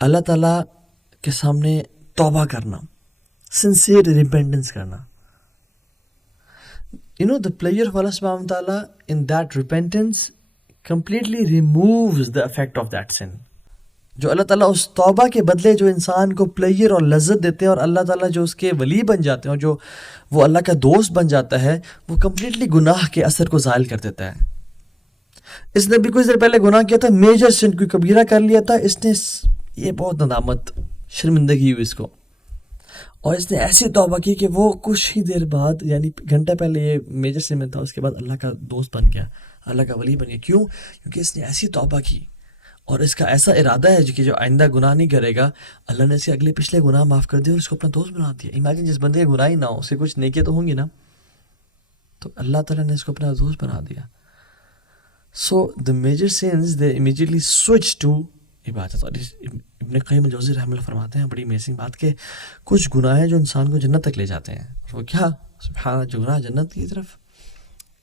اللہ تعالیٰ کے سامنے توبہ کرنا, sincere repentance کرنا. The pleasure of Allah subhanahu wa ta'ala in that repentance completely removes the effect of that sin. جو اللہ تعالیٰ اس توبہ کے بدلے جو انسان کو پلیئر اور لذت دیتے ہیں, اور اللہ تعالیٰ جو اس کے ولی بن جاتے ہیں, اور جو وہ اللہ کا دوست بن جاتا ہے, وہ کمپلیٹلی گناہ کے اثر کو زائل کر دیتا ہے. اس نے بھی کچھ دیر پہلے گناہ کیا تھا, میجر سن, کوئی کبیرہ کر لیا تھا, اس نے یہ بہت ندامت, شرمندگی ہوئی اس کو, اور اس نے ایسی توبہ کی کہ وہ کچھ ہی دیر بعد, یعنی گھنٹہ پہلے یہ میجر سن میں تھا, اس کے بعد اللہ کا دوست بن گیا, اللہ کا ولی بن گیا. کیوں؟ کیونکہ اس نے ایسی توبہ کی, اور اس کا ایسا ارادہ ہے کہ جو آئندہ گناہ نہیں کرے گا, اللہ نے اس کے اگلے پچھلے گناہ معاف کر دیے اور اس کو اپنا دوست بنا دیا. امیجن جس بندے کے گناہ ہی نہ ہو, اسے کچھ نیکیاں تو ہوں گی نا, تو اللہ تعالیٰ نے اس کو اپنا دوست بنا دیا. So the major sense they immediately switch to عبادت. اور ابن قیم الجوزی رحمہ اللہ فرماتے ہیں بڑی امیزنگ بات, کہ کچھ گناہ ہیں جو انسان کو جنت تک لے جاتے ہیں. وہ کیا؟ سبحان اللہ, جو گناہ جنت کی طرف,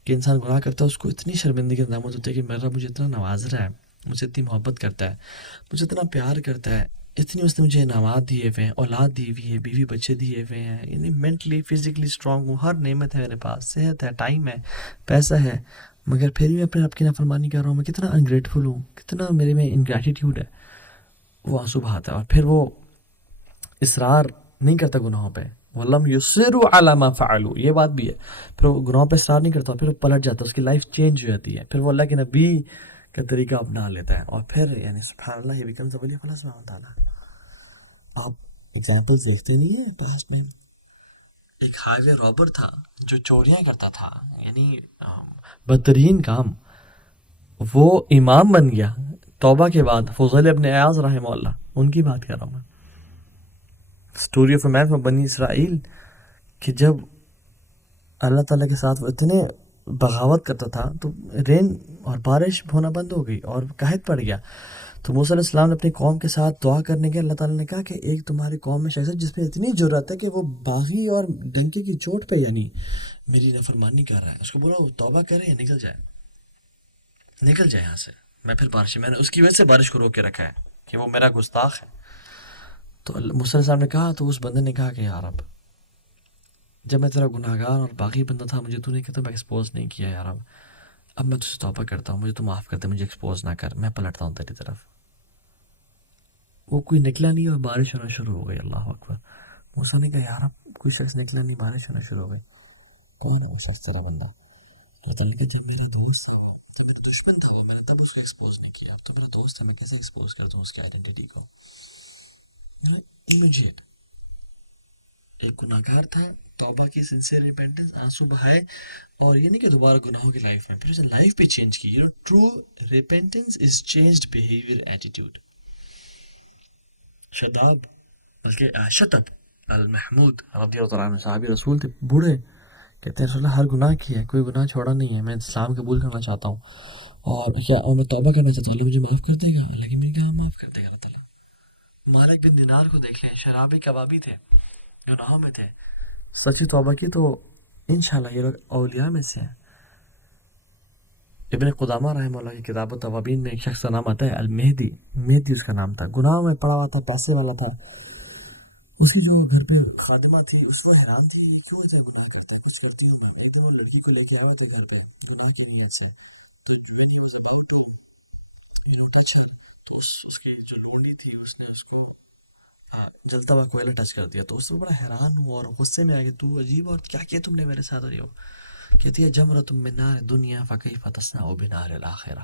کہ انسان گناہ کرتا ہے, اس کو اتنی شرمندگی ندامت ہوتی ہے کہ میرا مجھے اتنا نواز رہا ہے, مجھے اتنی محبت کرتا ہے, مجھے اتنا پیار کرتا ہے, اتنی اس نے مجھے انعامات دیے ہوئے ہیں, اولاد دی ہوئی ہے, بیوی بچے دیے ہوئے ہیں, یعنی مینٹلی فزیکلی اسٹرانگ ہوں, ہر نعمت ہے میرے پاس, صحت ہے, ٹائم ہے, پیسہ ہے, مگر پھر بھی میں اپنے رب کی نافرمانی کر رہا ہوں. میں کتنا انگریٹفل ہوں, کتنا میرے میں انگریٹیٹیوڈ ہے. وہ آنسو بہاتا ہے, اور پھر وہ اصرار نہیں کرتا گناہوں پہ. وَلَمْ يُصِرُّوا عَلَىٰ مَا فَعَلُوا, یہ بات بھی ہے. پھر وہ گناہوں پہ اصرار نہیں کرتا, پھر وہ پلٹ جاتا, اس کی لائف چینج ہو جاتی ہے, پھر وہ اللہ کے نبی کا طریقہ اپنا لیتا ہے, اور پھر یعنی سبحان اللہ, یہ بیکمز ولی اللہ سبحانہ وتعالیٰ. آپ ایگزامپلس دیکھتے نہیں ہیں پاسٹ میں. ایک ہائی وے رابر تھا جو چوریاں کرتا تھا, یعنی بدترین کام, وہ امام بن گیا توبہ کے بعد. فضیل ابن عیاض رحمہ اللہ, ان کی بات کر رہا ہوں میں. اسٹوری آف اے مین بنی اسرائیل, کہ جب اللہ تعالیٰ کے ساتھ وہ اتنے بغاوت کرتا تھا تو رین اور بارش ہونا بند ہو گئی اور قحط پڑ گیا. تو موسیٰ علیہ السلام نے اپنی قوم کے ساتھ دعا کرنے کے, اللہ تعالیٰ نے کہا کہ ایک تمہاری قوم میں شخص ہے جس میں اتنی جرأت ہے کہ وہ باغی اور ڈنکے کی چوٹ پہ یعنی میری نافرمانی کر رہا ہے. اس کو بولا وہ توبہ کرے یا نکل جائے, نکل جائے یہاں سے. میں پھر بارش, میں نے اس کی وجہ سے بارش کو روک کے رکھا ہے کہ وہ میرا گستاخ ہے. تو موسیٰ علیہ السلام نے کہا, تو اس بندے نے کہا کہ یا رب, جب میں تیرا گناہ گار اور باغی بندہ تھا, مجھے تو نہیں کہتا, میں ایکسپوز نہیں کیا یا رب, اب میں تجھ سے توبہ کرتا ہوں, مجھے تو معاف کر دے, مجھے ایکسپوز نہ کر, میں پلٹتا ہوں تیری طرف. وہ کوئی نکلا نہیں اور بارش ہونا شروع ہو گئی. اللہ اکبر. موسیٰ نے کہا یا رب, کوئی شخص نکلا نہیں, بارش ہونا شروع ہو گئی, کون ہے وہ شخص تیرا بندہ؟ اللہ تعالیٰ نے کہا جب میرا دوست تھا وہ, جب میرا دشمن تھا وہ, میں نے تب اس کو ایکسپوز نہیں کیا, اب تو میرا دوست ہے, میں کیسے ایکسپوز کر دوں اس کی آئیڈینٹی کو. امیجیٹ ایک گناہ گار تھا, توبہ کی, سنسیئر ریپینٹنس, آنسو بہائے, اور یہ نہیں کہ دوبارہ گناہوں کی لائف میں, پھر اسے لائف پہ چینج کی. ٹرو ریپینٹنس از چینجڈ بیہیویئر, ایٹیٹیوڈ. شداب بلکہ شتب المحمود رضی اللہ عنہ, صحابی رسول تھے, بوڑھے, کہتے ہیں رسول اللہ ہر گناہ کیا ہے, کوئی گناہ چھوڑا نہیں ہے, میں اسلام قبول کرنا چاہتا ہوں, اور میں توبہ کرنا چاہتا ہوں, اللہ مجھے معاف کر دے گا. لیکن میں نے کہا معاف کر دے گا اللہ تعالیٰ. مالک بن دینار کو دیکھ لیں, شرابی کبابی تھے, گناہوں میں تھے, سچی توبہ کی تو انشاءاللہ یہ لوگ اولیاء میں سے ہیں. ابن قدامہ رحمہ اللہ کی کتاب التوابین میں ایک شخص کا نام آتا ہے المہدی, مہدی اس کا نام تھا, گناہوں میں پڑا ہوا تھا, پیسے والا تھا. اس کی جو گھر پہ خادمہ تھی, اس وہ حیران تھی کیوں اتنا گناہ کرتا ہے, کچھ کرتی ہوں میں. ایک دن وہ لڑکی کو لے کے آیا تھا گھر پہ گناہ کی وجہ سے, تو when he was about to touch her, تو اس کی جو لونڈی تھی اس نے اس کو جلتا ہوا کوئلہ ٹچ کر دیا. تو اس سے بڑا حیران ہوا اور غصے میں آ گیا, تو عجیب, اور کیا کیا تم نے میرے ساتھ. اور یہ کہتی ہے جمرۃ من نار دنیا فکیف تصنع بنار الاخرہ,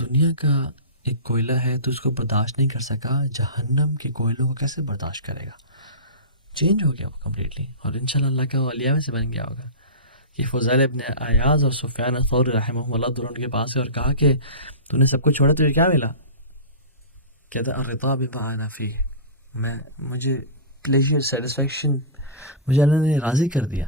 دنیا کا ایک کوئلہ ہے تو اس کو برداشت نہیں کر سکا, جہنم کے کوئلوں کو کیسے برداشت کرے گا. چینج ہو گیا وہ کمپلیٹلی, اور انشاءاللہ اللہ کا اولیاء میں سے بن گیا ہوگا. کہ فضیل ابن عیاض اور سفیان الثوری رحمہ اللہ دونوں کے پاس اور کہا کہ تو نے سب کچھ چھوڑا, تجھے کیا ملا؟ کہتا الرضا بما انا فیہ, مجھے پلیجر, سیٹسفیکشن, مجھے اللہ نے راضی کر دیا.